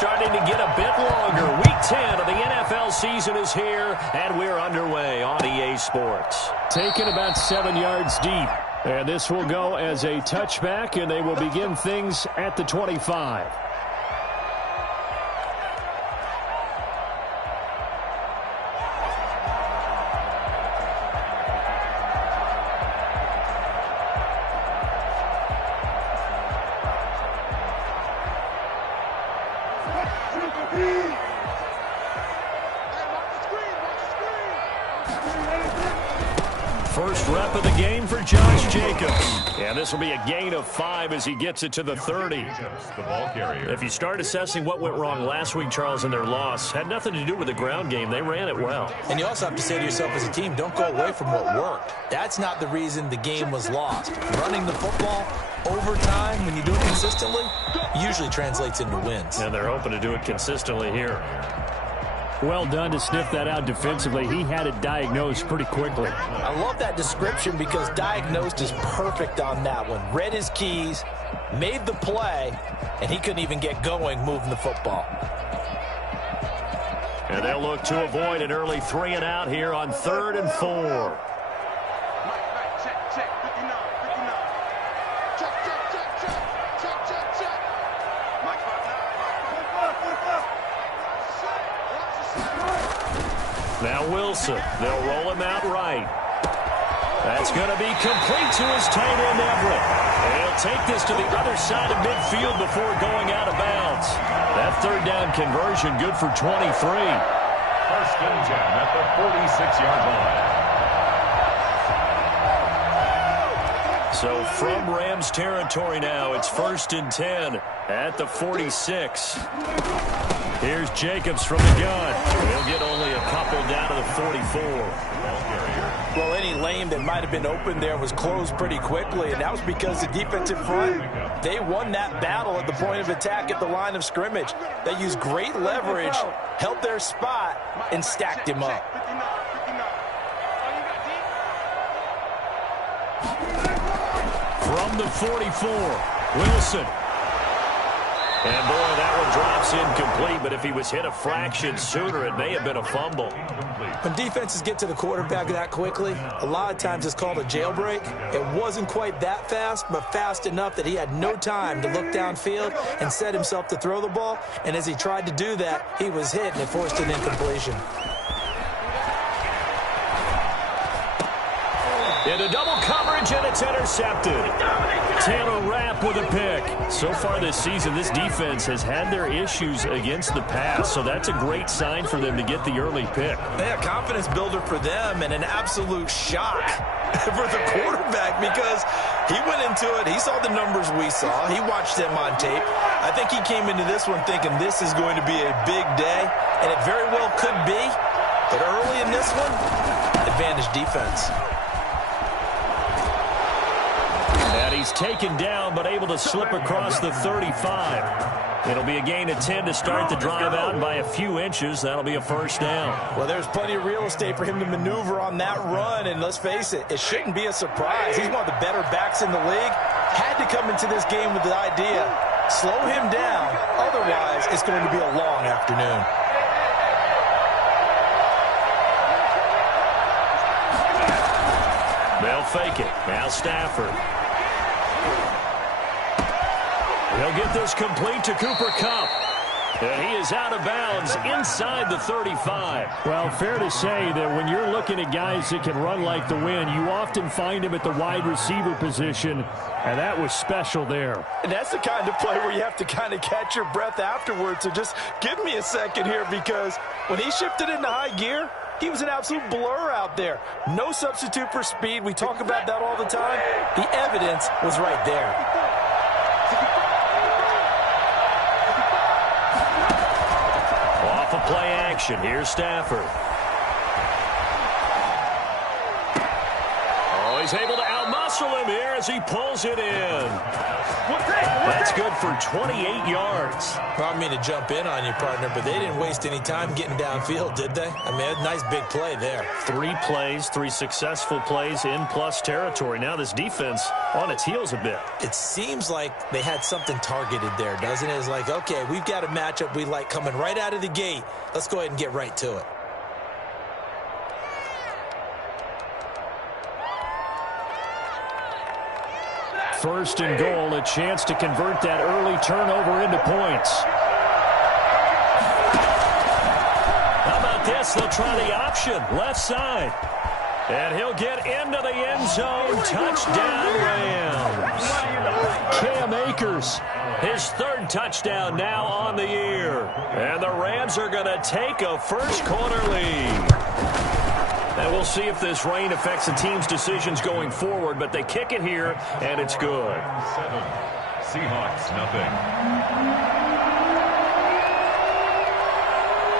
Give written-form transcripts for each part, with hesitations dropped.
starting to get a bit longer. Week 10 of the NFL season is here, and we're underway on EA Sports. Taken about 7 yards deep. And this will go as a touchback, and they will begin things at the 25. First rep of the game for Josh Jacobs. And this will be a gain of 5 as he gets it to the 30. The ball carrier. If you start assessing what went wrong last week, Charles, in their loss, had nothing to do with the ground game. They ran it well. And you also have to say to yourself as a team, don't go away from what worked. That's not the reason the game was lost. Running the football over time, when you do it consistently, usually translates into wins. And they're hoping to do it consistently here. Well done to sniff that out defensively. He had it diagnosed pretty quickly. I love that description because diagnosed is perfect on that one. Read his keys, made the play, and he couldn't even get going moving the football. And they'll look to avoid an early 3 and out here on 3rd and 4. Now Wilson, they'll roll him out right. That's going to be complete to his tight end, Everett. And he'll take this to the other side of midfield before going out of bounds. That 3rd down conversion good for 23. First and 10 at the 46-yard line. So from Rams territory now, it's 1st and 10 at the 46. Here's Jacobs from the gun. He'll get only a couple down to the 44. Well, any lane that might have been open there was closed pretty quickly, and that was because the defensive front, they won that battle at the point of attack at the line of scrimmage. They used great leverage, held their spot, and stacked him up. From the 44, Wilson. And boy, that one drops incomplete, but if he was hit a fraction sooner, it may have been a fumble. When defenses get to the quarterback that quickly, a lot of times it's called a jailbreak. It wasn't quite that fast, but fast enough that he had no time to look downfield and set himself to throw the ball. And as he tried to do that, he was hit and it forced an incompletion. Into double coverage, and it's intercepted. Taylor Rapp with a pick. So far this season, this defense has had their issues against the pass, so that's a great sign for them to get the early pick. Yeah, confidence builder for them and an absolute shock for the quarterback because he went into it. He saw the numbers we saw. He watched them on tape. I think he came into this one thinking this is going to be a big day, and it very well could be. But early in this one, advantage defense. He's taken down, but able to slip across the 35. It'll be a gain of 10 to start the drive out, and by a few inches, that'll be a 1st down. Well, there's plenty of real estate for him to maneuver on that run, and let's face it, it shouldn't be a surprise. He's one of the better backs in the league. Had to come into this game with the idea, slow him down, otherwise it's going to be a long afternoon. They'll fake it. Now Stafford. He'll get this complete to Cooper Kupp. And he is out of bounds inside the 35. Well, fair to say that when you're looking at guys that can run like the wind, you often find him at the wide receiver position, and that was special there. And that's the kind of play where you have to kind of catch your breath afterwards. So just give me a second here because when he shifted into high gear, he was an absolute blur out there. No substitute for speed. We talk about that all the time. The evidence was right there. Off of play action. Here's Stafford. Oh, he's able to outmuscle hustle him here as he pulls it in. That's good for 28 yards. I don't mean to jump in on you, partner, but they didn't waste any time getting downfield, did they? I mean, a nice big play there. 3 plays, 3 successful plays in plus territory. Now this defense on its heels a bit. It seems like they had something targeted there, doesn't it? It's like, okay, we've got a matchup we like coming right out of the gate. Let's go ahead and get right to it. First and goal, a chance to convert that early turnover into points. How about this? They'll try the option, left side. And he'll get into the end zone. Touchdown, Rams. Cam Akers, his 3rd touchdown now on the year. And the Rams are going to take a first-quarter lead. And we'll see if this rain affects the team's decisions going forward, but they kick it here, and it's good. 7, Seahawks, nothing.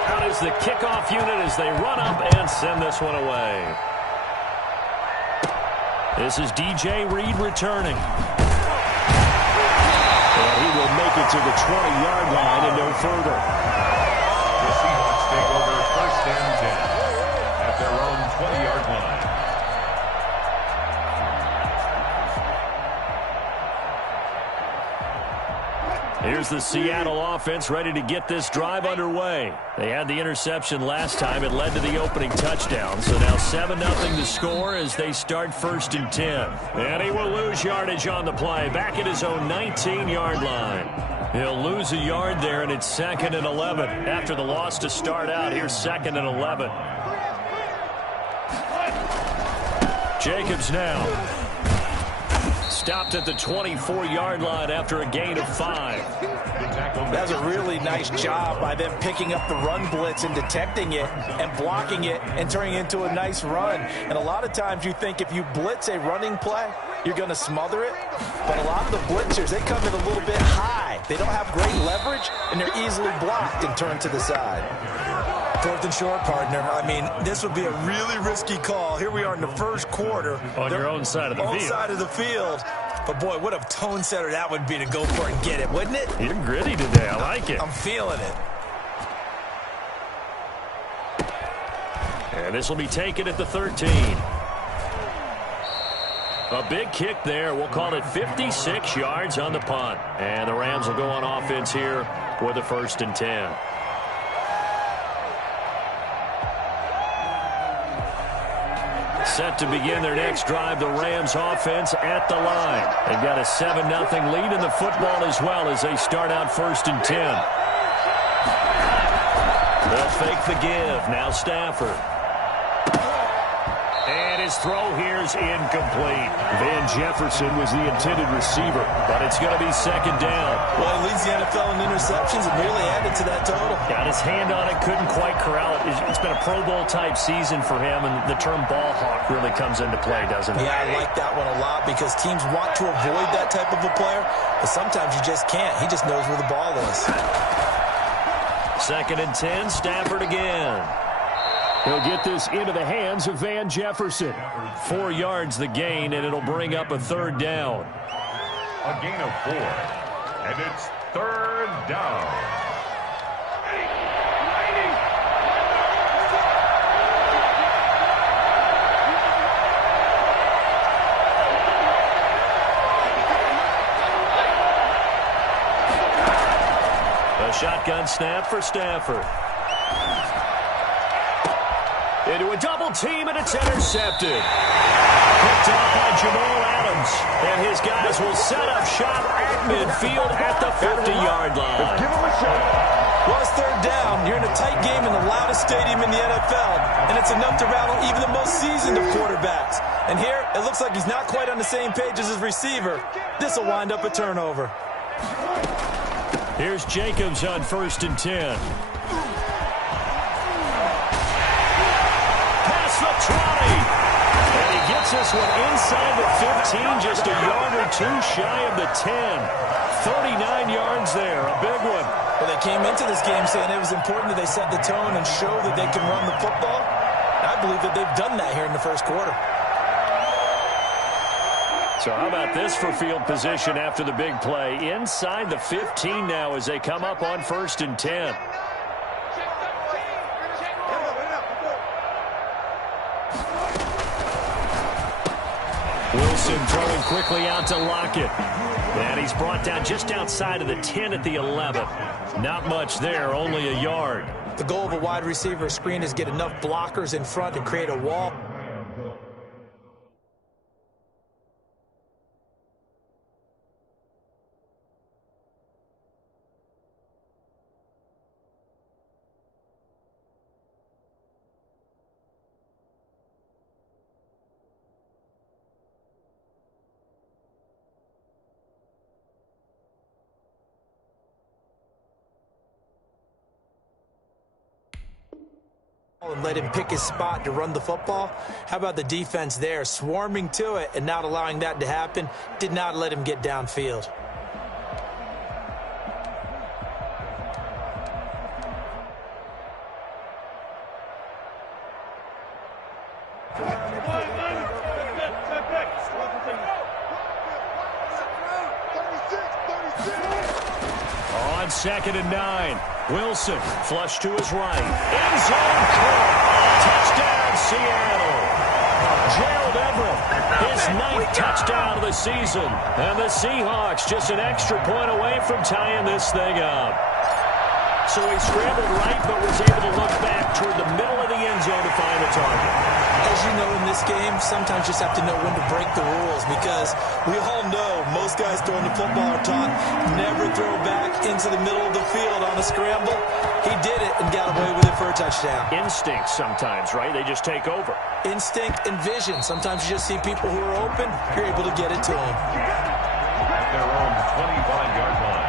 Out is the kickoff unit as they run up and send this one away. This is DJ Reed returning. And he will make it to the 20-yard line and no further. The Seahawks take over 1st and 10 at their own 20-yard line. Here's the Seattle offense ready to get this drive underway. They had the interception last time. It led to the opening touchdown. So now 7-0 to score as they start 1st and 10. And he will lose yardage on the play. Back at his own 19-yard line. He'll lose a yard there, and it's 2nd and 11. After the loss to start out, here's 2nd and 11. Jacobs now. Stopped at the 24-yard line after a gain of 5. That's a really nice job by them picking up the run blitz and detecting it and blocking it and turning it into a nice run. And a lot of times you think if you blitz a running play, you're going to smother it. But a lot of the blitzers, they come in a little bit high. They don't have great leverage, and they're easily blocked and turned to the side. 4th and short, partner. I mean, this would be a really risky call. Here we are in the 1st quarter. On your own side of the field. Own side of the field. But, boy, what a tone setter that would be to go for it and get it, wouldn't it? You're gritty today. I like it. I'm feeling it. And this will be taken at the 13. A big kick there. We'll call it 56 yards on the punt. And the Rams will go on offense here with a 1st and 10. Set to begin their next drive, the Rams offense at the line. They've got a 7-0 lead in the football as well as they start out 1st and 10. They'll fake the give. Now Stafford. And his throw here is incomplete. Van Jefferson was the intended receiver, but it's going to be 2nd down. Well, he leads the NFL in interceptions and really added to that total. Got his hand on it, couldn't quite corral it. It's been a Pro Bowl type season for him, and the term ball hawk really comes into play, doesn't it? Yeah, I like that one a lot because teams want to avoid that type of a player, but sometimes you just can't. He just knows where the ball is. 2nd and 10, Stafford again. He'll get this into the hands of Van Jefferson. 4 yards the gain, and it'll bring up a 3rd down. A gain of 4, and it's 3rd down. A shotgun snap for Stafford. Into a double team, and it's intercepted. Picked off by Jamal Adams. And his guys will set up shop at midfield at the 50-yard line. Give him a shot. Well, it's 3rd down. You're in a tight game in the loudest stadium in the NFL, and it's enough to rattle even the most seasoned of quarterbacks. And here, it looks like he's not quite on the same page as his receiver. This will wind up a turnover. Here's Jacobs on 1st and 10. The 20. And he gets this one inside the 15, just a yard or 2 shy of the 10. 39 yards there, a big one. Well, they came into this game saying it was important that they set the tone and show that they can run the football. And I believe that they've done that here in the 1st quarter. So how about this for field position after the big play? Inside the 15 now as they come up on 1st and 10. Wilson throwing quickly out to Lockett. And he's brought down just outside of the 10 at the 11. Not much there, only a yard. The goal of a wide receiver screen is get enough blockers in front to create a wall. And let him pick his spot to run the football. How about the defense there, swarming to it and not allowing that to happen? Did not let him get downfield. On 2nd and 9. Wilson, flush to his right. End zone caught. Touchdown, Seattle. Gerald Everett, his 9th touchdown of the season. And the Seahawks just an extra point away from tying this thing up. So he scrambled right, but was able to look back toward the middle of the end zone to find the target. As you know, in this game, sometimes you just have to know when to break the rules, because we all know most guys throwing the football are taught never throw back into the middle of the field on a scramble. He did it and got away with it for a touchdown. Instinct sometimes, right? They just take over. Instinct and vision. Sometimes you just see people who are open, you're able to get it to them. At their own 25-yard line.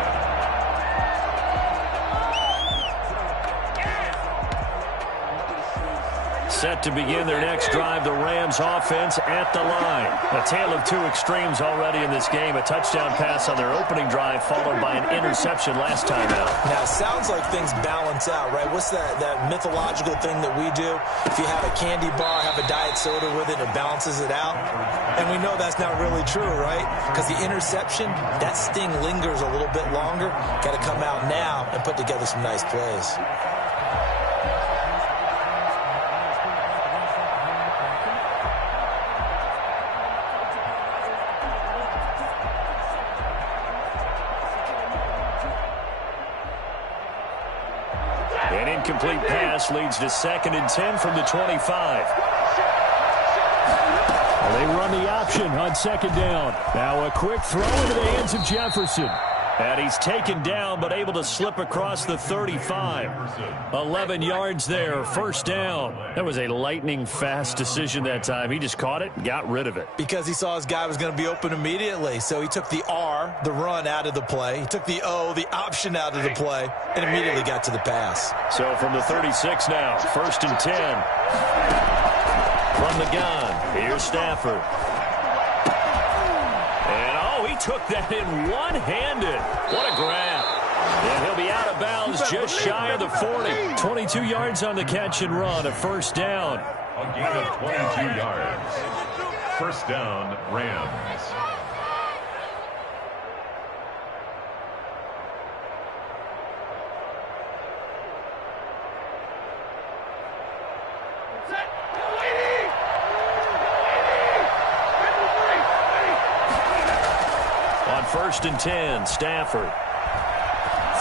Set to begin their next drive, the Rams offense at the line. A tale of two extremes already in this game. A touchdown pass on their opening drive followed by an interception last time out. Now, it sounds like things balance out, right? What's that mythological thing that we do? If you have a candy bar, have a diet soda with it, it balances it out. And we know that's not really true, right? Because the interception, that sting lingers a little bit longer. Got to come out now and put together some nice plays. An incomplete pass leads to 2nd and 10 from the 25. Well, they run the option on 2nd down. Now a quick throw into the hands of Jefferson. And he's taken down, but able to slip across the 35. 11 yards there, 1st down. That was a lightning-fast decision that time. He just caught it and got rid of it. Because he saw his guy was going to be open immediately. So he took the R, the run, out of the play. He took the O, the option, out of the play, and immediately got to the pass. So from the 36 now, 1st and 10. From the gun, here's Stafford. He took that in one-handed. What a grab. And he'll be out of bounds just shy of the 40. 22 yards on the catch and run, a 1st down. A gain of 22 yards. 1st down, Rams. On 1st and 10, Stafford.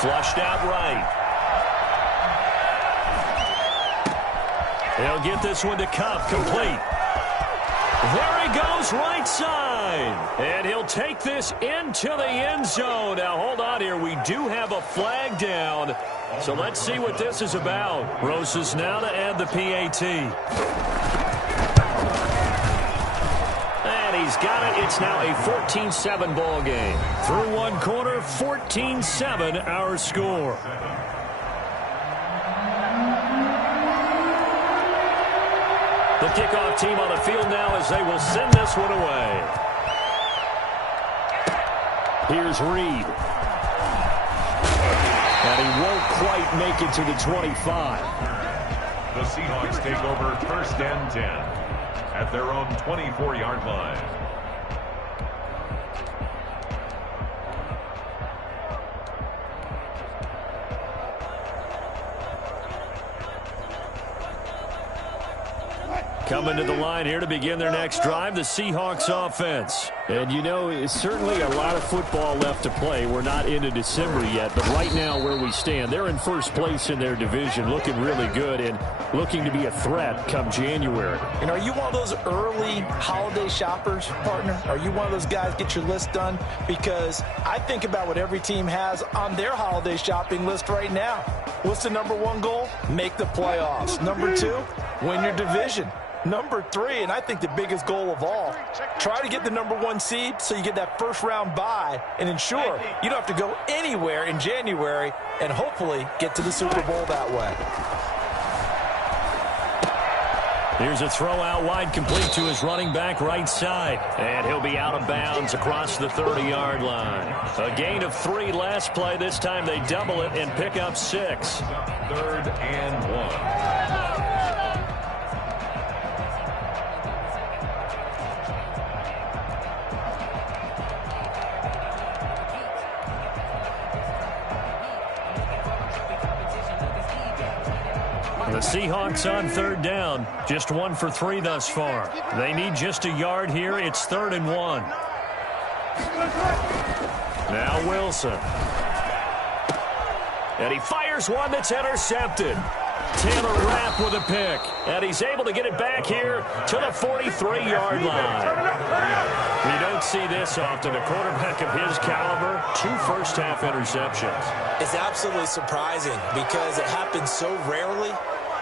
Flushed out right. He'll get this one to Cup, complete. There he goes, right side. And he'll take this into the end zone. Now, hold on here. We do have a flag down. So let's see what this is about. Rosas now to add the PAT. And he's got it. It's now a 14-7 ball game. Through one quarter, 14-7 our score. The kickoff team on the field now as they will send this one away. Here's Reed. And he won't quite make it to the 25. The Seahawks take over 1st and 10 at their own 24-yard line. Coming to the line here to begin their next drive, the Seahawks offense. And, you know, it's certainly a lot of football left to play. We're not into December yet, but right now where we stand, they're in first place in their division, looking really good and looking to be a threat come January. And are you one of those early holiday shoppers, partner? Are you one of those guys get your list done? Because I think about what every team has on their holiday shopping list right now. What's the number one goal? Make the playoffs. Number two, win your division. Number three, and I think the biggest goal of all, try to get the number one seed so you get that first round bye and ensure you don't have to go anywhere in January and hopefully get to the Super Bowl that way. Here's a throw out wide, complete to his running back right side. And he'll be out of bounds across the 30-yard line. A gain of 3 last play. This time they double it and pick up 6. 3rd and 1. The Seahawks on 3rd down. Just 1 for 3 thus far. They need just a yard here. It's 3rd and 1. Now Wilson. And he fires one that's intercepted. Taylor Rapp with a pick. And he's able to get it back here to the 43-yard line. We don't see this often. A quarterback of his caliber, 2 first-half interceptions. It's absolutely surprising because it happens so rarely.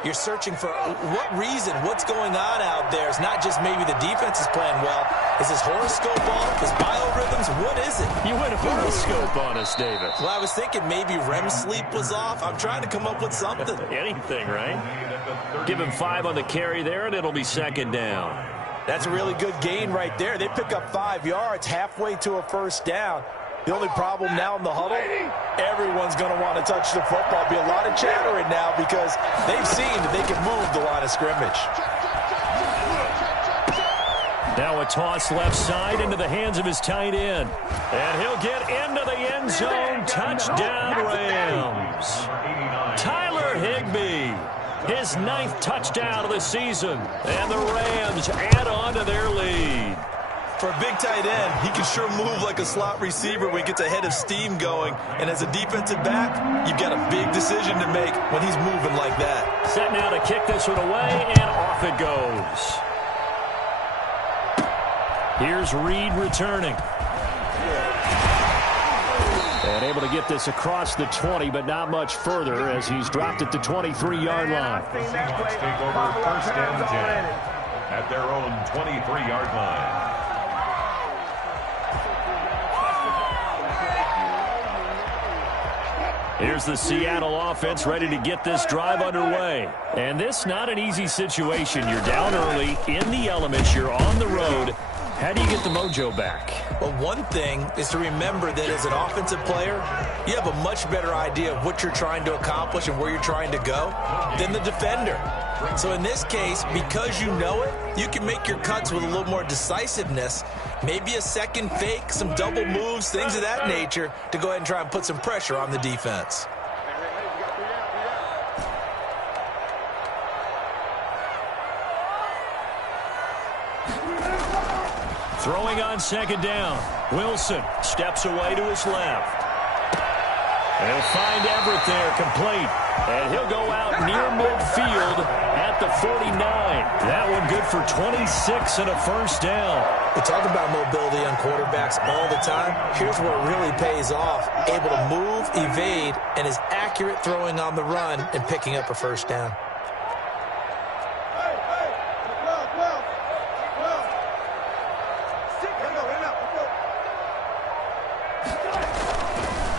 You're searching for what reason, what's going on out there. It's not just maybe the defense is playing well. Is his horoscope off? His biorhythms? What is it? You went horoscope on us, David. Well, I was thinking maybe REM sleep was off. I'm trying to come up with something. Anything, right? Give him 5 on the carry there, and it'll be 2nd down. That's a really good gain right there. They pick up 5 yards halfway to a first down. The only problem now in the huddle, everyone's going to want to touch the football. Be a lot of chattering now because they've seen that they can move the line of scrimmage. Now a toss left side into the hands of his tight end. And he'll get into the end zone. Touchdown, Rams. Tyler Higbee, his 9th touchdown of the season. And the Rams add on to their lead. For a big tight end, he can sure move like a slot receiver when he gets a head of steam going. And as a defensive back, you've got a big decision to make when he's moving like that. Set now to kick this one away, and off it goes. Here's Reed returning. And able to get this across the 20, but not much further as he's dropped at the 23-yard line. Seahawks take over 1st and 10 at their own 23-yard line. Here's the Seattle offense ready to get this drive underway. And this not an easy situation. You're down early, in the elements, you're on the road. How do you get the mojo back? Well, one thing is to remember that as an offensive player, you have a much better idea of what you're trying to accomplish and where you're trying to go than the defender. So in this case, because you know it, you can make your cuts with a little more decisiveness. Maybe a second fake, some double moves, things of that nature to go ahead and try and put some pressure on the defense. Throwing on 2nd down. Wilson steps away to his left. And he'll find Everett there, complete. And he'll go out near midfield at the 49. That one good for 26 and a first down. We talk about mobility on quarterbacks all the time. Here's where it really pays off. Able to move, evade, and is accurate throwing on the run and picking up a first down.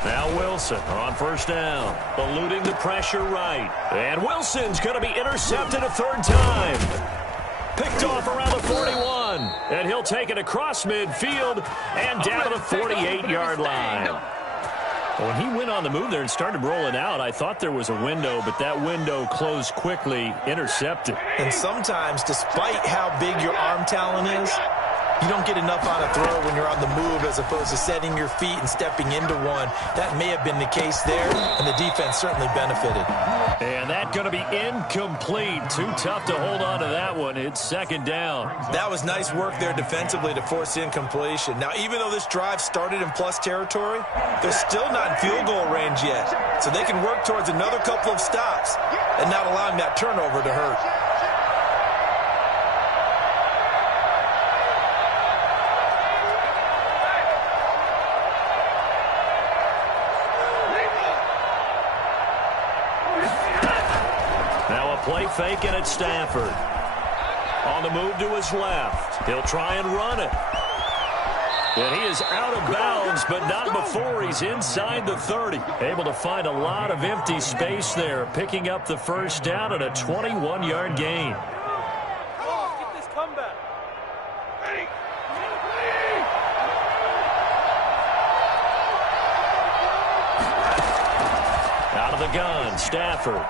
Now Wilson on 1st down, eluding the pressure right. And Wilson's going to be intercepted a 3rd time. Picked off around the 41. And he'll take it across midfield and down to the 48-yard line. When he went on the move there and started rolling out, I thought there was a window, but that window closed quickly, intercepted. And sometimes, despite how big your arm talent is, you don't get enough on a throw when you're on the move as opposed to setting your feet and stepping into one. That may have been the case there, and the defense certainly benefited. And And that's going to be incomplete. Too tough to hold on to that one. It's second down. That was nice work there defensively to force incompletion. Now, even though this drive started in plus territory, they're still not in field goal range yet. So they can work towards another couple of stops and not allowing that turnover to hurt. Play fake, and it's Stafford. On the move to his left. He'll try and run it. And he is out of bounds, but not before he's inside the 30. Able to find a lot of empty space there, picking up the first down at a 21-yard gain. Get this comeback. Out of the gun, Stafford.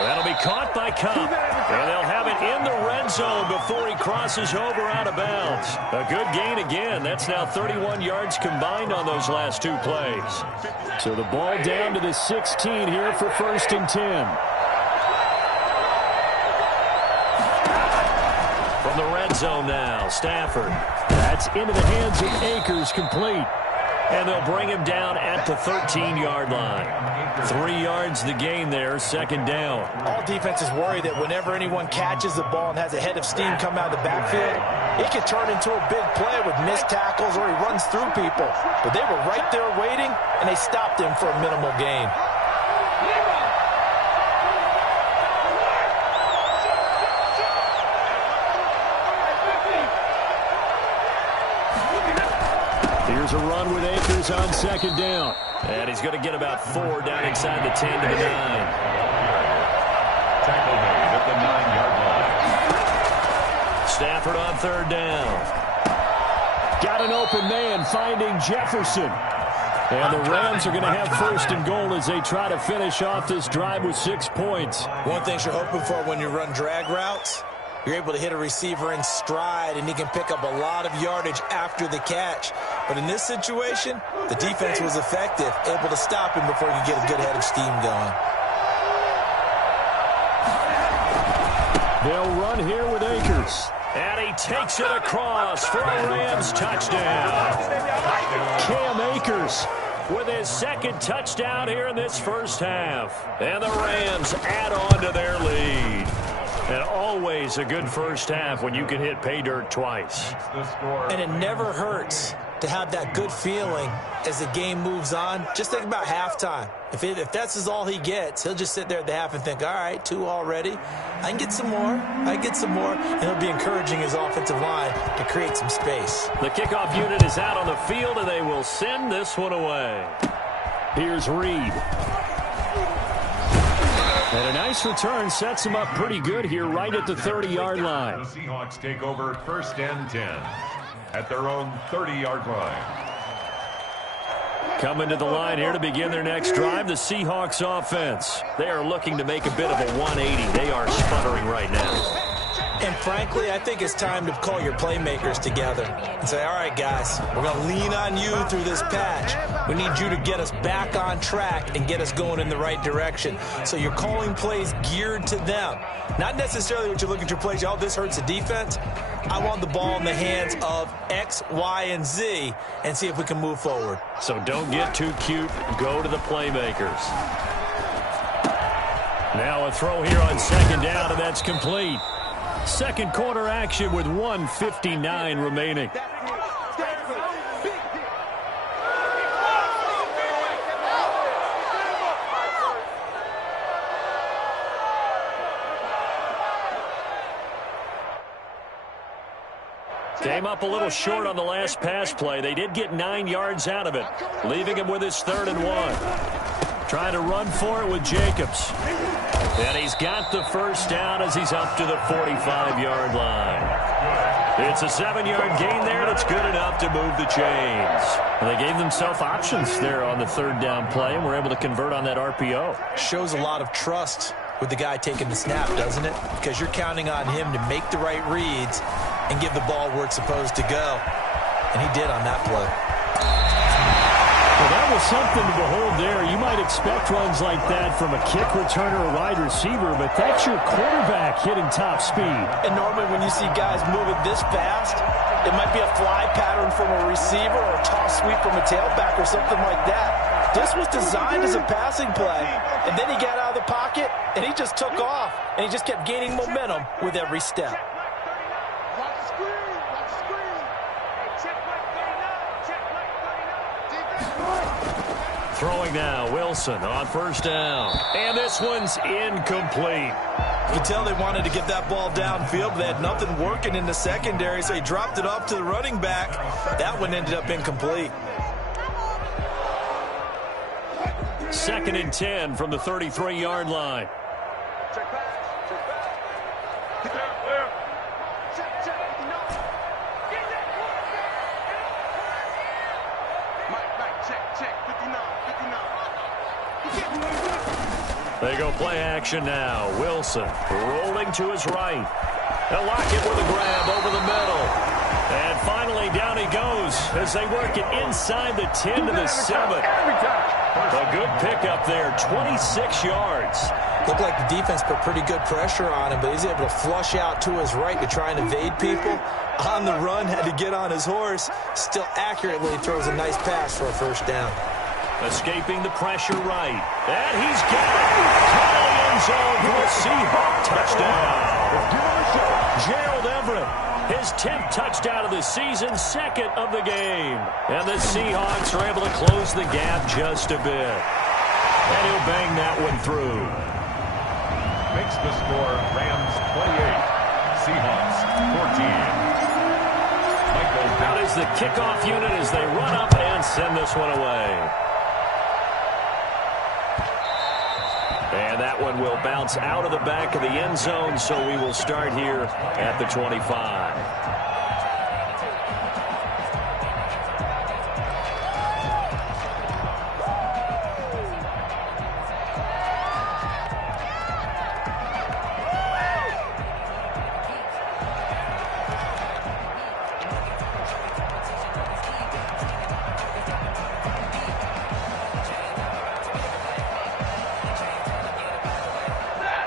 That'll be caught by Cup. And they'll have it in the red zone before he crosses over out of bounds. A good gain again. That's now 31 yards combined on those last two plays. So the ball down to the 16 here for 1st and 10. From the red zone now, Stafford. That's into the hands of Akers, complete. And they'll bring him down at the 13-yard line. 3 yards the gain there, second down. All defenses worry that whenever anyone catches the ball and has a head of steam come out of the backfield, it can turn into a big play with missed tackles or he runs through people. But they were right there waiting, and they stopped him for a minimal gain. Here's a run with Akers on second down. And he's going to get about 4 down inside the 10 to the 9. Tackle made at the 9-yard line. Stafford on third down. Got an open man finding Jefferson. And the Rams are going to have 1st and goal as they try to finish off this drive with 6 points. One thing you're hoping for when you run drag routes, you're able to hit a receiver in stride, and he can pick up a lot of yardage after the catch. But in this situation, the defense was effective, able to stop him before he could get a good head of steam going. They'll run here with Akers. And he takes it across for a Rams touchdown. Cam Akers with his second touchdown here in this first half. And the Rams add on to their lead. And always a good first half when you can hit pay dirt twice. And it never hurts to have that good feeling as the game moves on. Just think about halftime. If that's all he gets, he'll just sit there at the half and think, all right, 2 already. I can get some more. I can get some more. And he'll be encouraging his offensive line to create some space. The kickoff unit is out on the field, and they will send this one away. Here's Reed. And a nice return sets him up pretty good here right at the 30-yard line. The Seahawks take over 1st and 10 at their own 30-yard line. Coming to the line here to begin their next drive, the Seahawks offense. They are looking to make a bit of a 180. They are sputtering right now. And frankly, I think it's time to call your playmakers together and say, all right, guys, we're going to lean on you through this patch. We need you to get us back on track and get us going in the right direction. So you're calling plays geared to them. Not necessarily what you look at your plays, oh, this hurts the defense. I want the ball in the hands of X, Y, and Z and see if we can move forward. So don't get too cute. Go to the playmakers. Now a throw here on second down, and that's complete. Second quarter action with 1:59 remaining. Came up a little short on the last pass play. They did get 9 yards out of it, leaving him with his 3rd and 1. Trying to run for it with Jacobs. And he's got the first down as he's up to the 45-yard line. It's a 7-yard gain there, and it's good enough to move the chains. And they gave themselves options there on the 3rd down play, and were able to convert on that RPO. Shows a lot of trust with the guy taking the snap, doesn't it? Because you're counting on him to make the right reads and give the ball where it's supposed to go. And he did on that play. The That was something to behold there. You might expect runs like that from a kick returner or wide receiver, but that's your quarterback hitting top speed. And normally when you see guys moving this fast, it might be a fly pattern from a receiver or a toss sweep from a tailback or something like that. This was designed as a passing play, and then he got out of the pocket, and he just took off, and he just kept gaining momentum with every step. Throwing now, Wilson on first down. And this one's incomplete. You can tell they wanted to get that ball downfield, but they had nothing working in the secondary, so he dropped it off to the running back. That one ended up incomplete. 2nd and 10 from the 33-yard line. They go play action now. Wilson rolling to his right. They'll lock it with a grab over the middle. And finally down he goes as they work it inside the 10 to the 7. A good pickup there, 26 yards. Looked like the defense put pretty good pressure on him, but he's able to flush out to his right to try and evade people. On the run, had to get on his horse. Still accurately throws a nice pass for a first down. Escaping the pressure right. And he's got it. Caught in the end zone for a Seahawk touchdown. Gerald Everett, his 10th touchdown of the season, 2nd of the game. And the Seahawks are able to close the gap just a bit. And he'll bang that one through. Makes the score Rams 28, Seahawks 14. Out is the kickoff unit as they run up and send this one away. And that one will bounce out of the back of the end zone, so we will start here at the 25.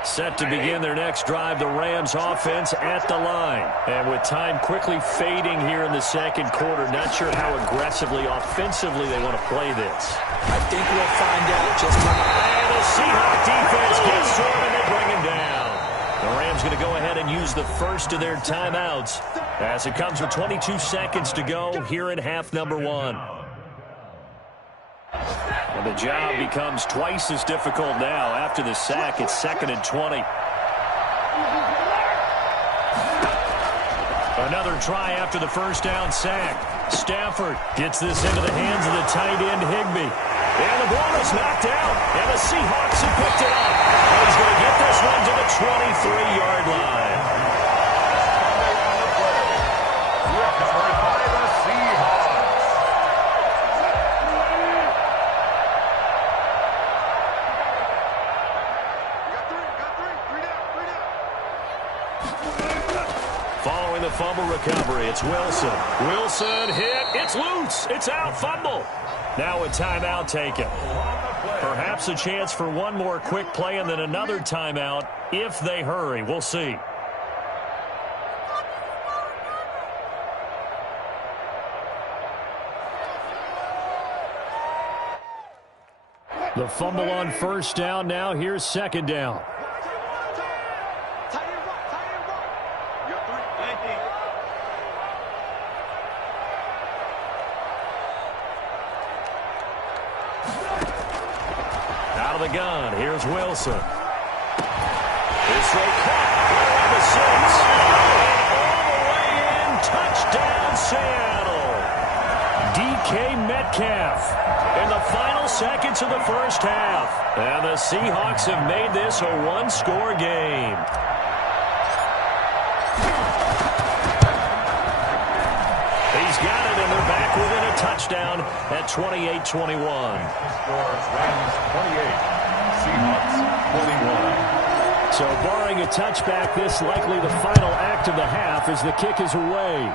Set to begin their next drive, the Rams offense at the line. And with time quickly fading here in the second quarter, not sure how aggressively, offensively they want to play this. I think we'll find out just how. And the Seahawk defense gets to him and they bring him down. The Rams going to go ahead and use the first of their timeouts as it comes with 22 seconds to go here in half number 1. And the job becomes twice as difficult now after the sack. It's 2nd and 20. Another try after the first down sack. Stafford gets this into the hands of the tight end Higbee. And the ball is knocked out. And the Seahawks have picked it up. And he's going to get this one to the 23-yard line. Recovered by the Seahawks. Following the fumble recovery, it's Wilson. Wilson hit. It's loose. It's out. Fumble. Now a timeout taken. Perhaps a chance for one more quick play and then another timeout if they hurry. We'll see. The fumble on first down. Now here's second down. Out of the gun, here's Wilson. This throw caught around the 6. All the way in, touchdown Seattle. DK Metcalf in the final seconds of the first half. And the Seahawks have made this a one-score game. He's got it, and they're back within a touchdown at 28-21. Scores Rams 28, Seahawks 41. So barring a touchback, this likely the final act of the half as the kick is away.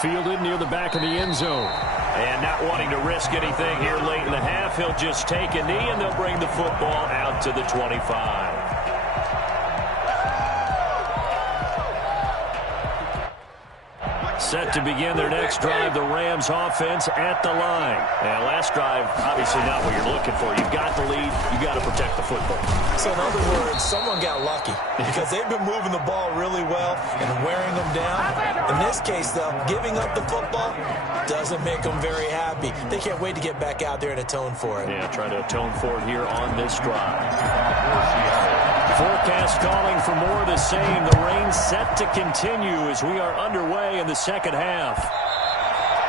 Fielded near the back of the end zone. And not wanting to risk anything here late in the half, he'll just take a knee, and they'll bring the football out to the 25. Set to begin their next drive, the Rams offense at the line. And last drive, obviously not what you're looking for. You've got the lead. You've got to protect the football. So in other words, someone got lucky because they've been moving the ball really well and wearing them down. In this case, though, giving up the football doesn't make them very happy. They can't wait to get back out there and atone for it. Yeah, try to atone for it here on this drive. Forecast calling for more of the same. The rain set to continue as we are underway in the second half.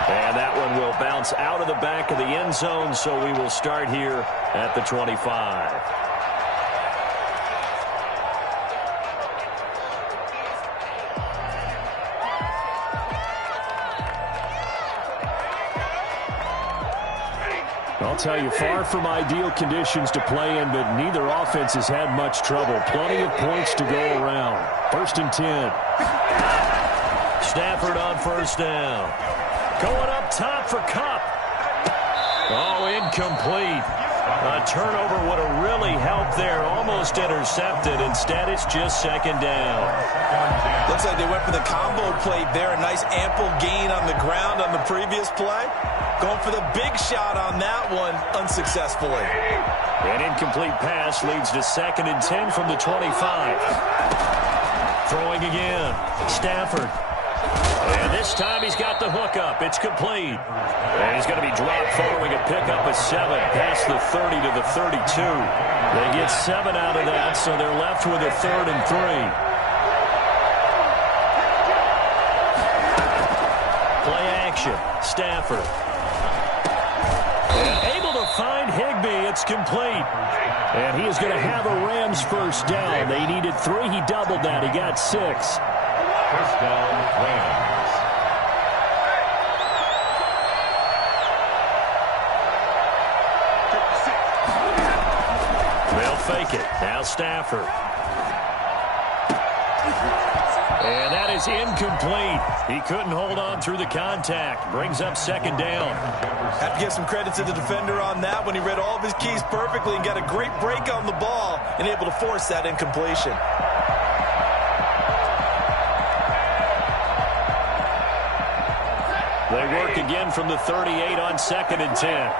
And that one will bounce out of the back of the end zone, so we will start here at the 25. I'll tell you, far from ideal conditions to play in, but neither offense has had much trouble. Plenty of points to go around. 1st and 10. Stafford on 1st down. Going up top for Kupp. Oh, incomplete. A turnover would have really helped there. Almost intercepted. Instead, it's just 2nd down. Looks like they went for the combo play there. A nice ample gain on the ground on the previous play. Going for the big shot on that one unsuccessfully. An incomplete pass leads to 2nd and 10 from the 25. Throwing again. Stafford. And this time he's got the hook up. It's complete. And he's going to be dropped following a pickup of 7 past the 30 to the 32. They get 7 out of that, so they're left with a 3rd and 3. Play action. Stafford. And able to find Higbee. It's complete. And he is going to have a Rams 1st down. They needed 3. He doubled that. He got 6. 1st down, Rams. They'll fake it. Now Stafford. And that is incomplete. He couldn't hold on through the contact. Brings up 2nd down. Have to give some credit to the defender on that when he read all of his keys perfectly and got a great break on the ball and able to force that incompletion. They work again from the 38 on 2nd and 10.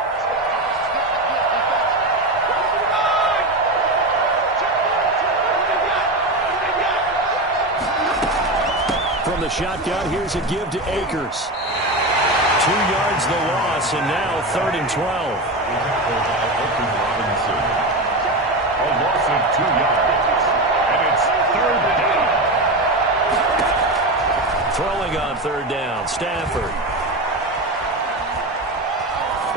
From the shotgun, here's a give to Akers. 2 yards the loss, and now 3rd and 12. A loss of 2 yards, and it's 3rd down. Throwing on 3rd down, Stafford.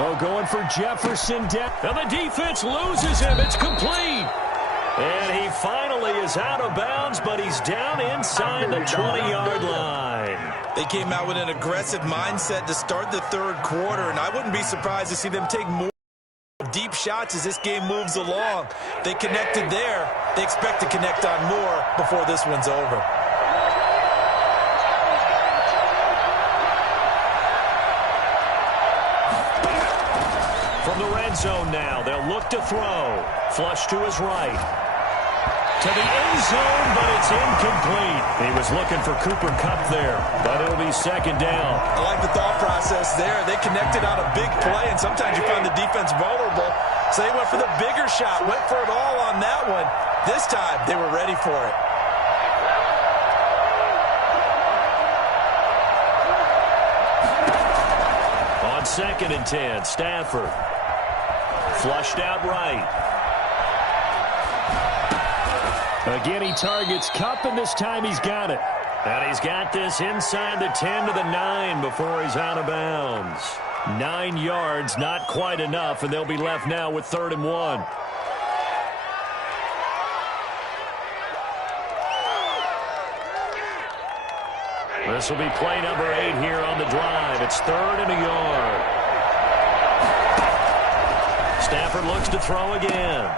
Oh, going for Jefferson. And the defense loses him. It's complete. And he finally is out of bounds, but he's down inside the 20-yard line. They came out with an aggressive mindset to start the 3rd quarter, and I wouldn't be surprised to see them take more deep shots as this game moves along. They connected there. They expect to connect on more before this one's over. From the red zone now, they'll look to throw. Flush to his right. To the end zone, but it's incomplete. He was looking for Cooper Kupp there, but it'll be 2nd down. I like the thought process there. They connected on a big play, and sometimes you find the defense vulnerable. So they went for the bigger shot, went for it all on that one. This time, they were ready for it. On 2nd and 10, Stafford. Flushed out right. Again, he targets Kupp, and this time he's got it. And he's got this inside the 10 to the 9 before he's out of bounds. 9 yards, not quite enough, and they'll be left now with 3rd and 1. This will be play number 8 here on the drive. It's 3rd and a yard. Stafford looks to throw again.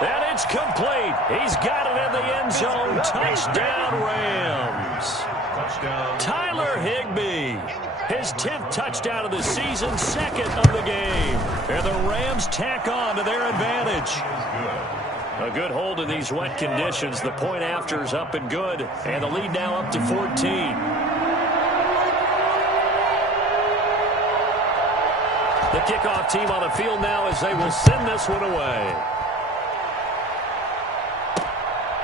And it's complete. He's got it in the end zone. Touchdown, Rams. Touchdown. Tyler Higbee. His 10th touchdown of the season, second of the game. And the Rams tack on to their advantage. A good hold in these wet conditions. The point after is up and good. And the lead now up to 14. The kickoff team on the field now as they will send this one away.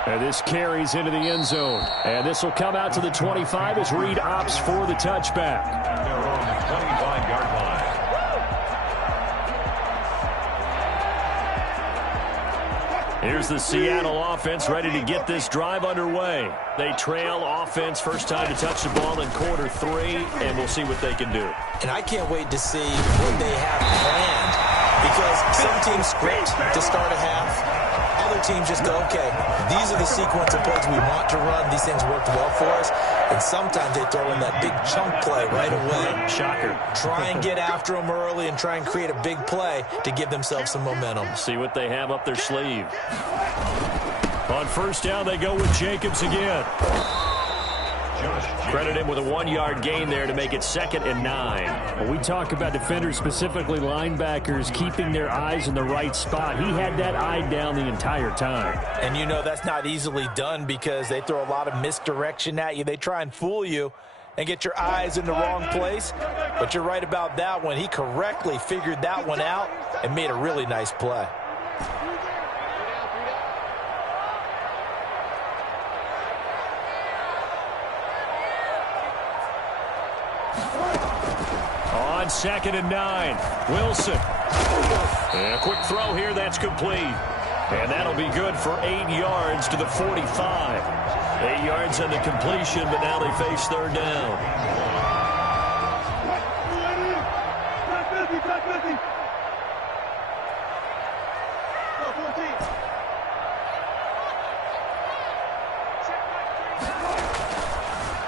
And this carries into the end zone. And this will come out to the 25 as Reed opts for the touchback. At their own 25-yard line. Here's the Seattle offense ready to get this drive underway. They trail offense, first time to touch the ball in quarter 3, and we'll see what they can do. And I can't wait to see what they have planned, because some teams script to start a half. Other teams just go, okay, these are the sequence of plays we want to run. These things worked well for us. And sometimes they throw in that big chunk play right away. Shocker. Try and get after them early and try and create a big play to give themselves some momentum. See what they have up their sleeve. On first down, they go with Jacobs again. Credit him with a 1-yard gain there to make it 2nd and 9. When we talk about defenders, specifically linebackers, keeping their eyes in the right spot. He had that eye down the entire time. And you know that's not easily done because they throw a lot of misdirection at you. They try and fool you and get your eyes in the wrong place. But you're right about that one. He correctly figured that one out and made a really nice play. On 2nd and 9, Wilson. And a quick throw here, that's complete. And that'll be good for 8 yards to the 45. 8 yards on the completion, but now they face 3rd down.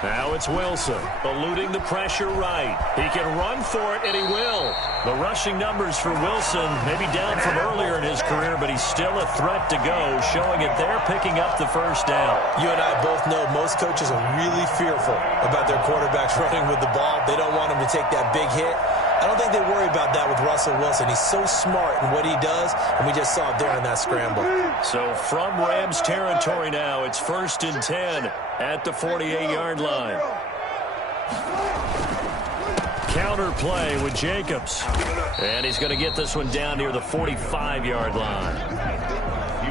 Now it's Wilson, eluding the pressure right. He can run for it, and he will. The rushing numbers for Wilson may be down from earlier in his career, but he's still a threat to go, showing it there, picking up the 1st down. You and I both know most coaches are really fearful about their quarterbacks running with the ball. They don't want him to take that big hit. I don't think they worry about that with Russell Wilson. He's so smart in what he does, and we just saw it there in that scramble. So from Rams territory now, it's 1st and 10 at the 48-yard line. Counter play with Jacobs. And he's going to get this one down near the 45-yard line.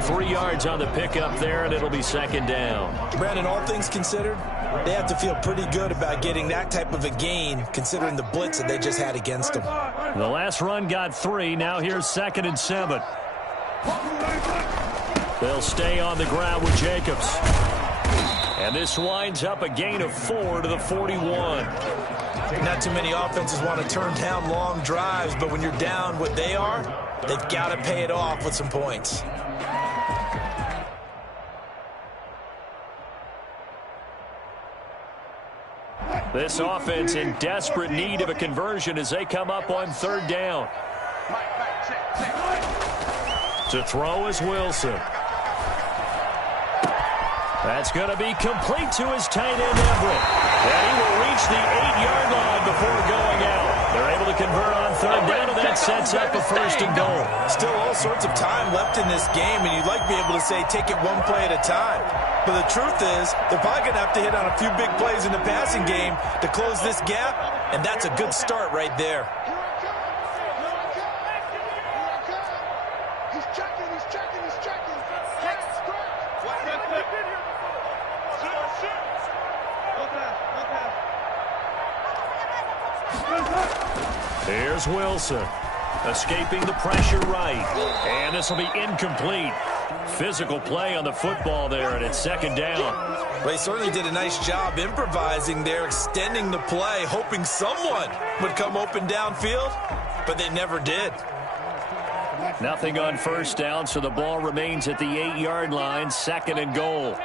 3 yards on the pickup there, and it'll be 2nd down. Brandon, all things considered, they have to feel pretty good about getting that type of a gain, considering the blitz that they just had against them. The last run got 3. Now here's 2nd and 7. They'll stay on the ground with Jacobs. And this winds up a gain of 4 to the 41. Not too many offenses want to turn down long drives, but when you're down what they are, they've got to pay it off with some points. This offense in desperate need of a conversion as they come up on 3rd down. To throw is Wilson. That's going to be complete to his tight end, Everett. And he will reach the 8-yard line before going out. They're able to convert on 3rd down, and that sets up a 1st and goal. Still all sorts of time left in this game, and you'd like to be able to say take it one play at a time. But the truth is, they're probably going to have to hit on a few big plays in the passing game to close this gap, and that's a good start right there. Here's Wilson, escaping the pressure right. And this will be incomplete. Physical play on the football there, and it's 2nd down. Well, he certainly did a nice job improvising there, extending the play, hoping someone would come open downfield, but they never did. Nothing on 1st down, so the ball remains at the 8-yard line, 2nd and goal.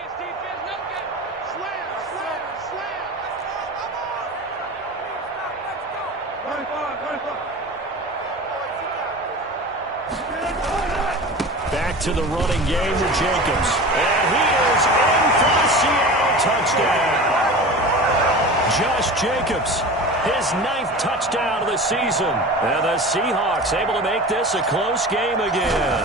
Back to the running game with Jacobs. And he is in for the Seattle touchdown. Josh Jacobs His 9th touchdown of the season. And the Seahawks able to make this a close game again.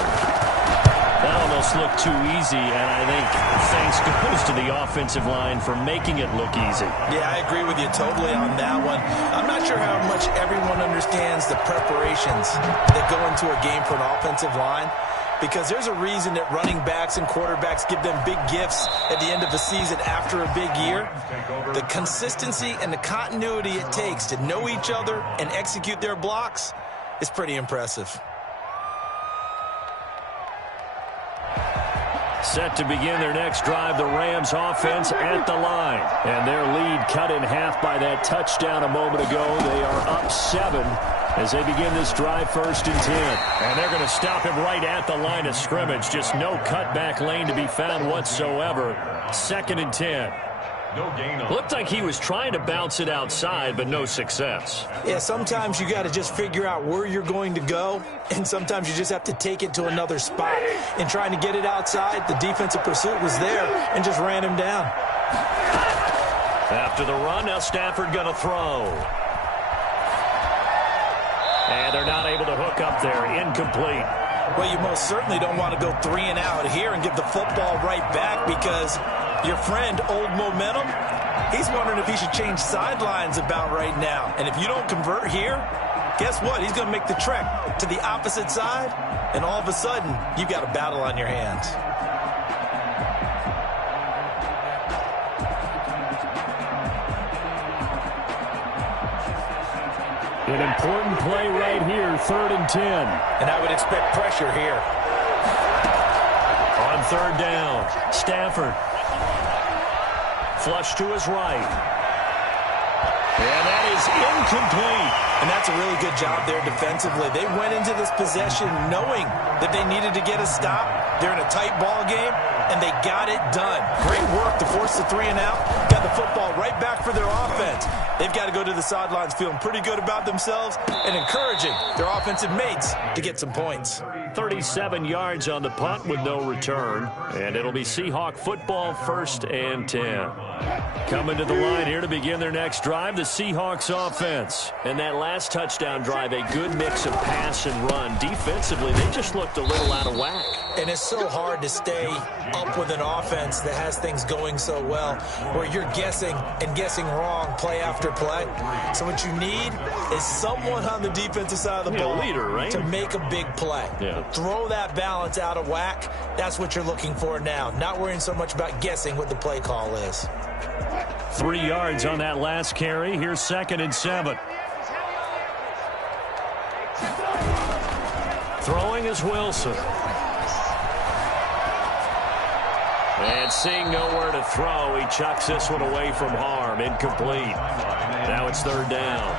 That almost looked too easy, and I think thanks goes to the offensive line for making it look easy. Yeah, I agree with you totally on that one. I'm not sure how much everyone understands the preparations that go into a game for an offensive line, because there's a reason that running backs and quarterbacks give them big gifts at the end of a season after a big year. The consistency and the continuity it takes to know each other and execute their blocks is pretty impressive. Set to begin their next drive, the Rams offense at the line. And their lead cut in half by that touchdown a moment ago. They are up 7 as they begin this drive 1st and 10. And they're going to stop him right at the line of scrimmage. Just no cutback lane to be found whatsoever. 2nd and 10. No gain on. Looked like he was trying to bounce it outside, but no success. Yeah, sometimes you got to just figure out where you're going to go, and sometimes you just have to take it to another spot. In trying to get it outside, the defensive pursuit was there and just ran him down. After the run, now Stafford going to throw. And they're not able to hook up there. Incomplete. Well, you most certainly don't want to go 3 and out here and give the football right back, because your friend, Old Momentum, he's wondering if he should change sidelines about right now. And if you don't convert here, guess what? He's going to make the trek to the opposite side, and all of a sudden, you've got a battle on your hands. An important play right here, 3rd and 10. And I would expect pressure here. On 3rd down, Stafford. Flush to his right. And that is incomplete. And that's a really good job there defensively. They went into this possession knowing that they needed to get a stop. They're in a tight ball game, and they got it done. Great work to force the 3 and out. Got the football right back for their offense. They've got to go to the sidelines feeling pretty good about themselves and encouraging their offensive mates to get some points. 37 yards on the punt with no return. And it'll be Seahawk football, 1st and 10. Coming to the line here to begin their next drive, the Seahawks offense. And that last touchdown drive, a good mix of pass and run. Defensively, they just looked a little out of whack. And it's so hard to stay up with an offense that has things going so well, where you're guessing and guessing wrong play after play. So what you need is someone on the defensive side of the ball, leader, right? to make a big play. Yeah. Throw that balance out of whack. That's what you're looking for now. Not worrying so much about guessing what the play call is. 3 yards on that last carry. Here's 2nd and 7. Throwing is Wilson. And seeing nowhere to throw, he chucks this one away from harm. Incomplete. Now it's 3rd down.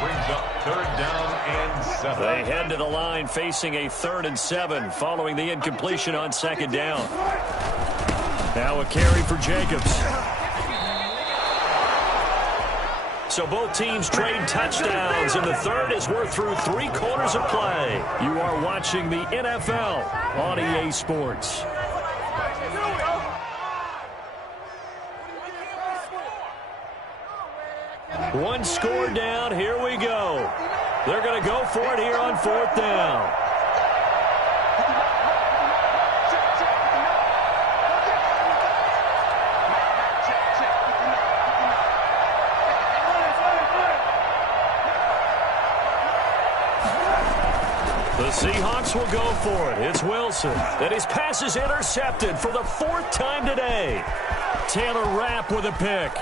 Brings up 3rd down and 7. They head to the line facing a 3rd and 7 following the incompletion on 2nd down. Now a carry for Jacobs. So both teams trade touchdowns, and the 3rd as we're through 3 quarters of play. You are watching the NFL on EA Sports. One score down. Here we go. They're going to go for it here on 4th down. The Seahawks will go for it. It's Wilson. And his pass is intercepted for the 4th time today. Taylor Rapp with a pick.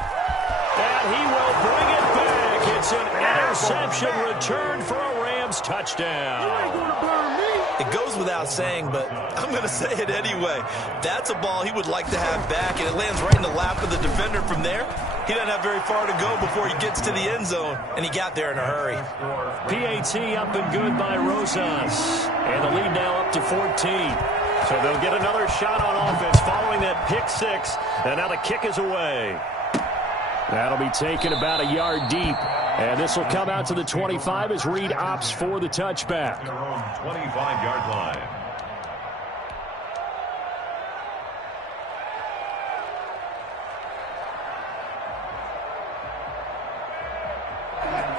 And he will bring it back. It's an interception return for a Rams touchdown. It goes without saying, but I'm going to say it anyway. That's a ball he would like to have back, and it lands right in the lap of the defender from there. He doesn't have very far to go before he gets to the end zone, and he got there in a hurry. PAT up and good by Rosas. And the lead now up to 14. So they'll get another shot on offense following that pick 6. And now the kick is away. That'll be taken about a yard deep. And this will come out to the 25 as Reed opts for the touchback. Their own 25-yard line.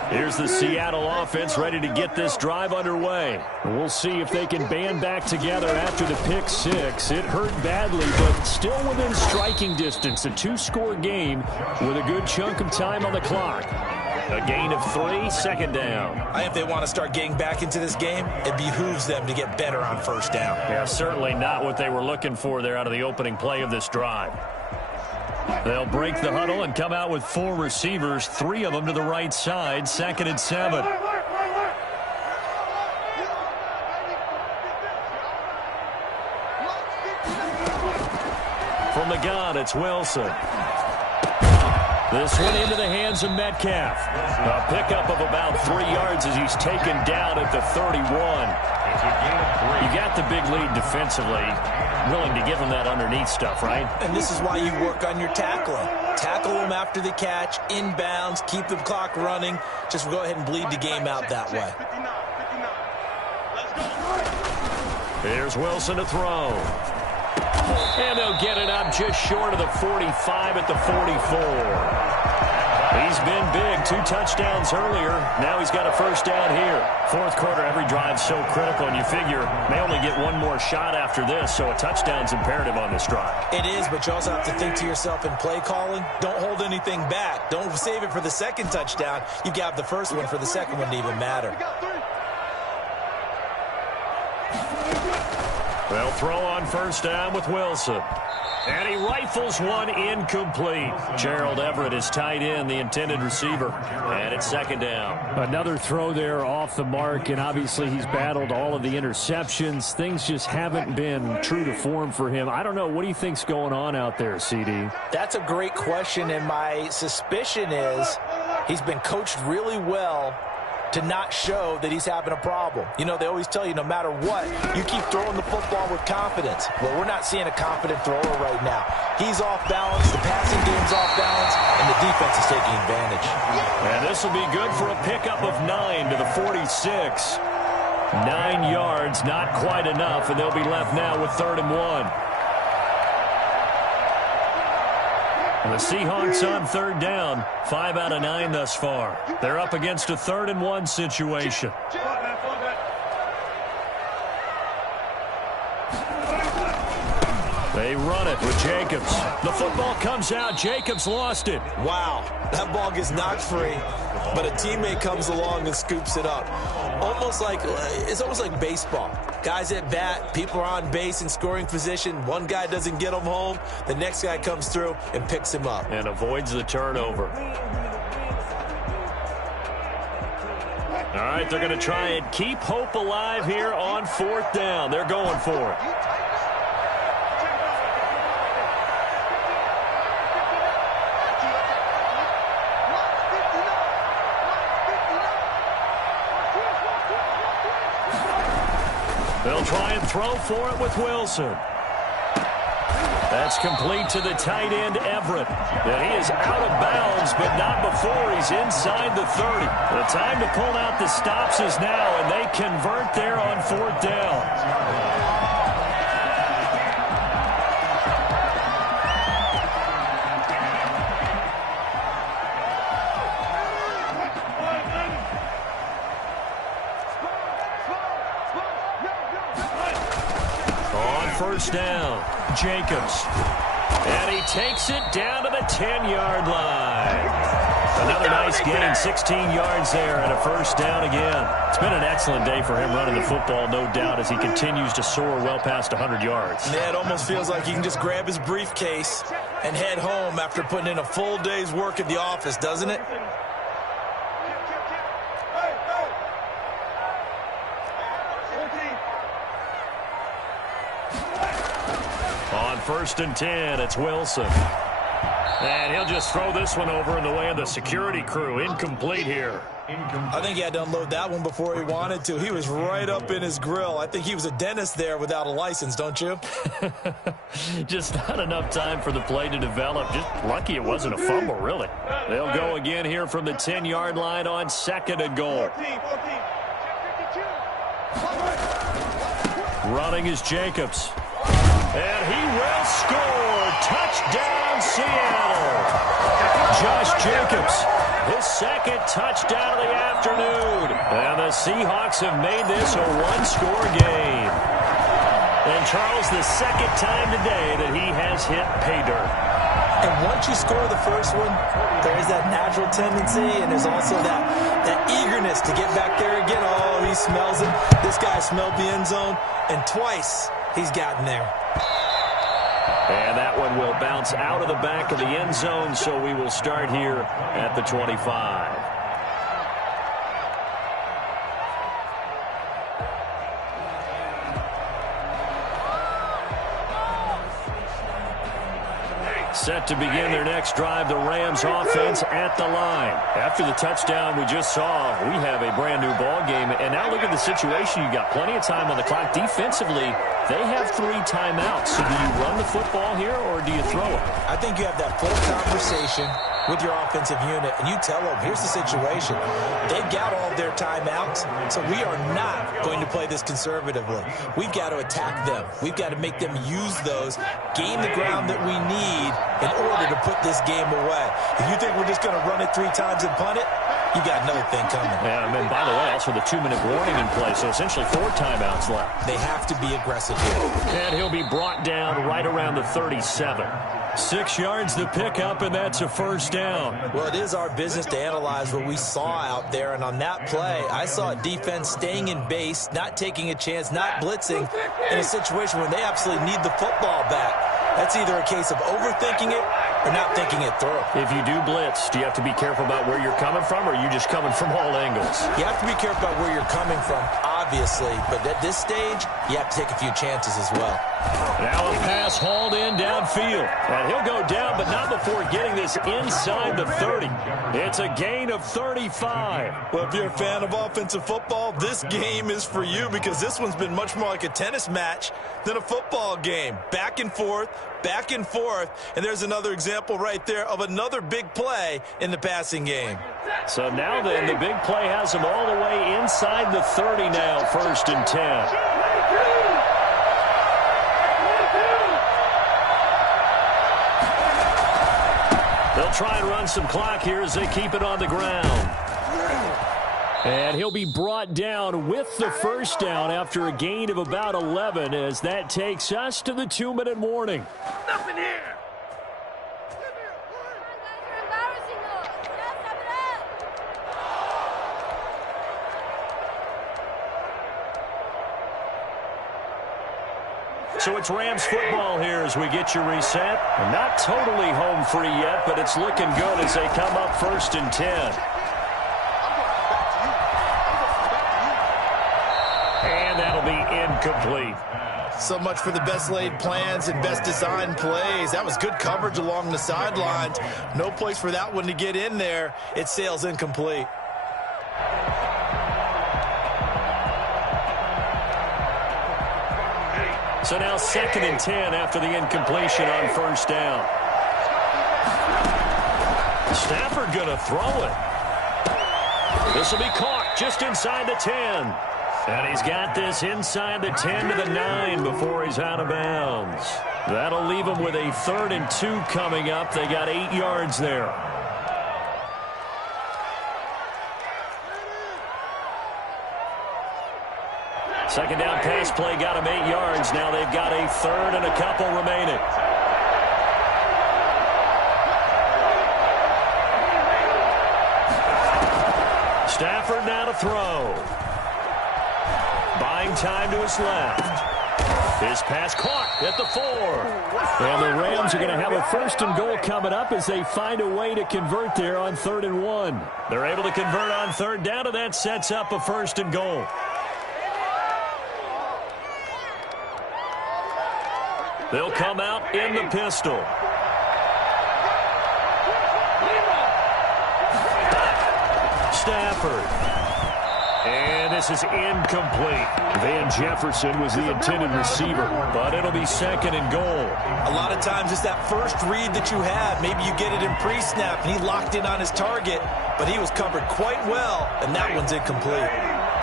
Here's the Seattle offense ready to get this drive underway. We'll see if they can band back together after the pick six. It hurt badly, but still within striking distance. A two-score game with a good chunk of time on the clock. A gain of 3, second down. I think if they want to start getting back into this game, it behooves them to get better on first down. Yeah, certainly not what they were looking for there out of the opening play of this drive. They'll break the huddle and come out with 4 receivers, 3 of them to the right side, 2nd and 7. From the gun, it's Wilson. This one into the hands of Metcalf. A pickup of about 3 yards as he's taken down at the 31. You got the big lead defensively. Willing to give him that underneath stuff, right? And this is why you work on your tackling. Tackle them after the catch, inbounds, keep the clock running. Just go ahead and bleed the game out that way. Here's Wilson to throw. And they'll get it up just short of the 45 at the 44. He's been big, 2 touchdowns earlier. Now he's got a first down here. Fourth quarter, every drive's so critical, and you figure may only get one more shot after this, so a touchdown's imperative on this drive. It is, but you also have to think to yourself in play calling, don't hold anything back. Don't save it for the second touchdown. You got the first one for the second one to even matter. They'll throw on first down with Wilson. And he rifles one incomplete. Gerald Everett is tight end, the intended receiver. And it's second down. Another throw there off the mark, and obviously he's battled all of the interceptions. Things just haven't been true to form for him. I don't know. What do you think's going on out there, CD? That's a great question, and my suspicion is he's been coached really well to not show that he's having a problem. You know, they always tell you no matter what, you keep throwing the football with confidence. Well, we're not seeing a confident thrower right now. He's off balance, the passing game's off balance, and the defense is taking advantage. And this will be good for a pickup of 9 to the 46. 9 yards, not quite enough, and they'll be left now with 3rd and 1. The Seahawks on 3rd down, 5 out of 9 thus far. They're up against a 3rd and 1 situation. They run it with Jacobs. The football comes out. Jacobs lost it. Wow, that ball gets knocked free, but a teammate comes along and scoops it up. It's almost like baseball. Guys at bat, people are on base in scoring position. One guy doesn't get him home. The next guy comes through and picks him up. And avoids the turnover. All right, they're going to try and keep hope alive here on 4th down. They're going for it. They'll try and throw for it with Wilson. That's complete to the tight end, Everett. And he is out of bounds, but not before he's inside the 30. The time to pull out the stops is now, and they convert there on 4th down. First down, Jacobs. And he takes it down to the 10-yard line. Another nice gain, 16 yards there and a first down again. It's been an excellent day for him running the football, no doubt, as he continues to soar well past 100 yards. Yeah, it almost feels like he can just grab his briefcase and head home after putting in a full day's work at the office, doesn't it? On 1st and 10, it's Wilson. And he'll just throw this one over in the way of the security crew. Incomplete here. I think he had to unload that one before he wanted to. He was right up in his grill. I think he was a dentist there without a license, don't you? Just not enough time for the play to develop. Just lucky it wasn't a fumble, really. They'll go again here from the 10-yard line on 2nd and goal. Running is Jacobs. And he will score. Touchdown, Seattle. Josh Jacobs his second touchdown of the afternoon. And the Seahawks have made this a one-score game. And Charles, the second time today that he has hit pay dirt. And once you score the first one, there is that natural tendency, and there's also that eagerness to get back there again. Oh, he smells it. This guy smelled the end zone, and twice he's gotten there. And that one will bounce out of the back of the end zone, so we will start here at the 25. Set to begin their next drive, the Rams offense at the line. After the touchdown we just saw, we have a brand new ball game. And now look at the situation. You got plenty of time on the clock. Defensively, they have 3 timeouts. So do you run the football here or do you throw it? I think you have that full conversation with your offensive unit, and you tell them, here's the situation. They've got all of their timeouts, so we are not going to play this conservatively. We've got to attack them. We've got to make them use those, gain the ground that we need in order to put this game away. If you think we're just going to run it 3 times and punt it, you got another thing coming. Yeah, and by the way, also the 2-minute warning in play, so essentially 4 timeouts left. They have to be aggressive here. And he'll be brought down right around the 37. 6 yards to pick up, and that's a first down. Well, it is our business to analyze what we saw out there, and on that play, I saw a defense staying in base, not taking a chance, not blitzing, in a situation where they absolutely need the football back. That's either a case of overthinking it or not thinking it through. If you do blitz, do you have to be careful about where you're coming from, or are you just coming from all angles? You have to be careful about where you're coming from, obviously, but at this stage, you have to take a few chances as well. Now a pass hauled in downfield. And he'll go down, but not before getting this inside the 30. It's a gain of 35. Well, if you're a fan of offensive football, this game is for you because this one's been much more like a tennis match than a football game. Back and forth, and there's another example right there of another big play in the passing game. So now then, the big play has them all the way inside the 30 now, 1st and 10. They'll try and run some clock here as they keep it on the ground. And he'll be brought down with the first down after a gain of about 11 as that takes us to the 2-minute warning. Nothing here. So it's Rams football here as we get you reset. Not totally home free yet, but it's looking good as they come up 1st and 10. And that'll be incomplete. So much for the best laid plans and best designed plays. That was good coverage along the sidelines. No place for that one to get in there. It sails incomplete. So now 2nd and 10 after the incompletion on 1st down. Stafford going to throw it. This will be caught just inside the 10. And he's got this inside the 10 to the 9 before he's out of bounds. That'll leave him with a 3rd and 2 coming up. They got 8 yards there. Second down pass play got him 8 yards. Now they've got a 3rd and a couple remaining. Stafford now to throw. Buying time to his left. His pass caught at the 4. And the Rams are going to have a 1st and goal coming up as they find a way to convert there on 3rd and 1. They're able to convert on 3rd down, and that sets up a 1st and goal. They'll come out in the pistol. Stafford. And this is incomplete. Van Jefferson was the intended receiver, but it'll be 2nd and goal. A lot of times it's that first read that you have. Maybe you get it in pre-snap, and he locked in on his target, but he was covered quite well, and that one's incomplete.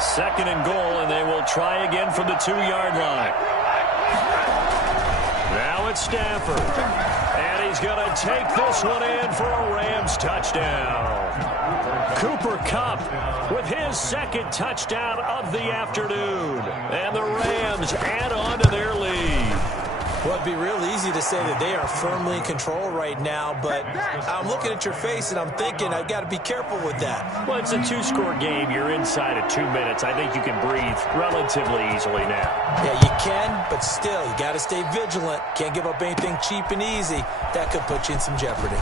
2nd and goal, and they will try again from the 2-yard line. Now it's Stafford. And He's going to take this one in for a Rams touchdown. Cooper Kupp with his second touchdown of the afternoon. And the Rams add on to their lead. Well, it'd be real easy to say that they are firmly in control right now, but I'm looking at your face and I'm thinking I've got to be careful with that. Well, it's a two-score game. You're inside of 2 minutes. I think you can breathe relatively easily now. Yeah, you can, but still, you got to stay vigilant. Can't give up anything cheap and easy. That could put you in some jeopardy.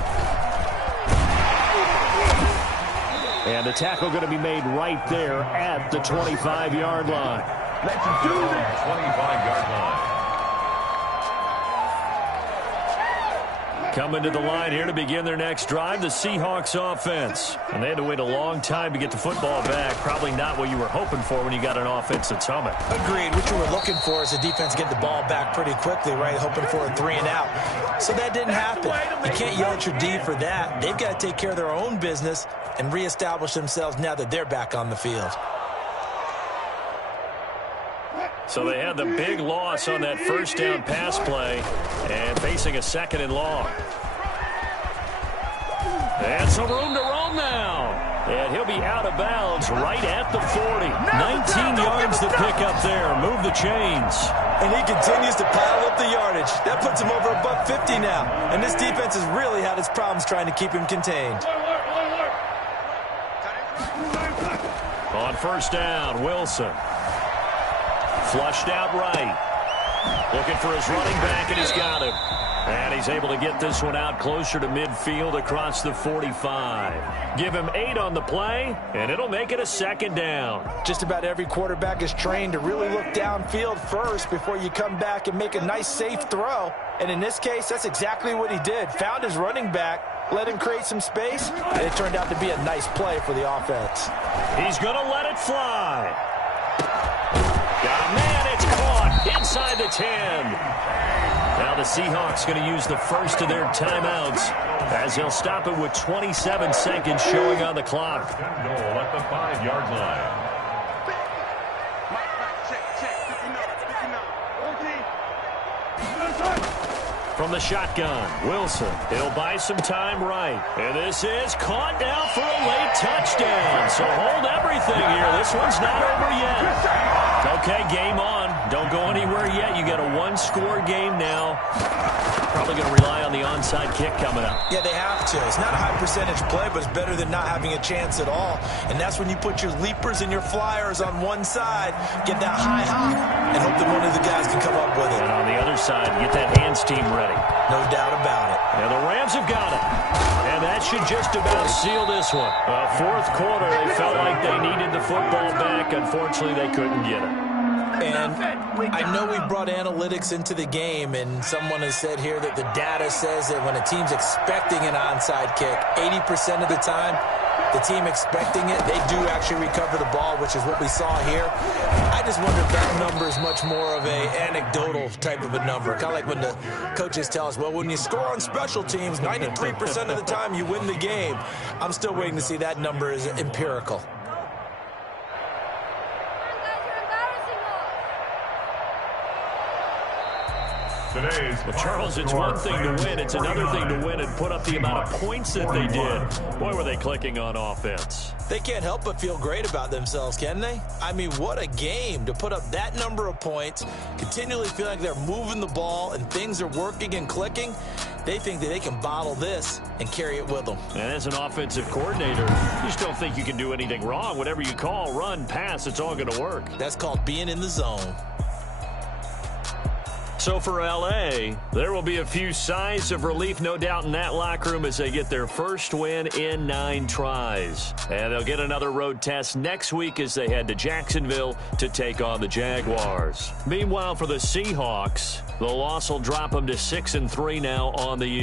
And the tackle going to be made right there at the 25-yard line. Let's do this. 25-yard line. Coming to the line here to begin their next drive, the Seahawks offense. And they had to wait a long time to get the football back. Probably not what you were hoping for when you got an offense that's humming. Agreed. What you were looking for is the defense get the ball back pretty quickly, right? Hoping for a 3 and out. So that didn't happen. You can't yell at your D for that. They've got to take care of their own business and reestablish themselves now that they're back on the field. So they had the big loss on that first down pass play and facing a second and long. And some room to roam now. And he'll be out of bounds right at the 40. 19 yards to pick up there. Move the chains. And he continues to pile up the yardage. That puts him over $150 now. And this defense has really had its problems trying to keep him contained. On first down, Wilson. Flushed out right. Looking for his running back, and he's got him. And he's able to get this one out closer to midfield across the 45. Give him 8 on the play, and it'll make it a second down. Just about every quarterback is trained to really look downfield first before you come back and make a nice, safe throw. And in this case, that's exactly what he did. Found his running back, let him create some space, and it turned out to be a nice play for the offense. He's going to let it fly. Got a man, it's caught inside the 10. Now the Seahawks going to use the first of their timeouts as they'll stop it with 27 seconds showing on the clock. Goal at the 5-yard line. From the shotgun, Wilson. He'll buy some time right. And this is caught now for a late touchdown. So hold everything here. This one's not over yet. Okay, game on. Don't go anywhere yet. You got a one-score game now. Probably going to rely on the onside kick coming up. Yeah, they have to. It's not a high-percentage play, but it's better than not having a chance at all. And that's when you put your leapers and your flyers on one side, get that high hop, and hope that one of the guys can come up with it. And on the other side, get that hands team ready. No doubt about it. And the Rams have got it. And that should just about seal this one. Fourth quarter, they felt like they needed the football back. Unfortunately, they couldn't get it. And I know we brought analytics into the game, and someone has said here that the data says that when a team's expecting an onside kick, 80% of the time, the team expecting it, they do actually recover the ball, which is what we saw here. I just wonder if that number is much more of a anecdotal type of a number. Kind of like when the coaches tell us, well, when you score on special teams, 93% of the time you win the game. I'm still waiting to see that number is empirical. Well, Charles, it's one thing to win. It's another thing to win and put up the amount of points that they did. Boy, were they clicking on offense. They can't help but feel great about themselves, can they? I mean, what a game to put up that number of points, continually feel like they're moving the ball and things are working and clicking. They think that they can bottle this and carry it with them. And as an offensive coordinator, you just don't think you can do anything wrong. Whatever you call, run, pass, it's all going to work. That's called being in the zone. So for L.A., there will be a few sighs of relief, no doubt, in that locker room as they get their first win in 9 tries. And they'll get another road test next week as they head to Jacksonville to take on the Jaguars. Meanwhile, for the Seahawks, the loss will drop them to 6-3 now on the year.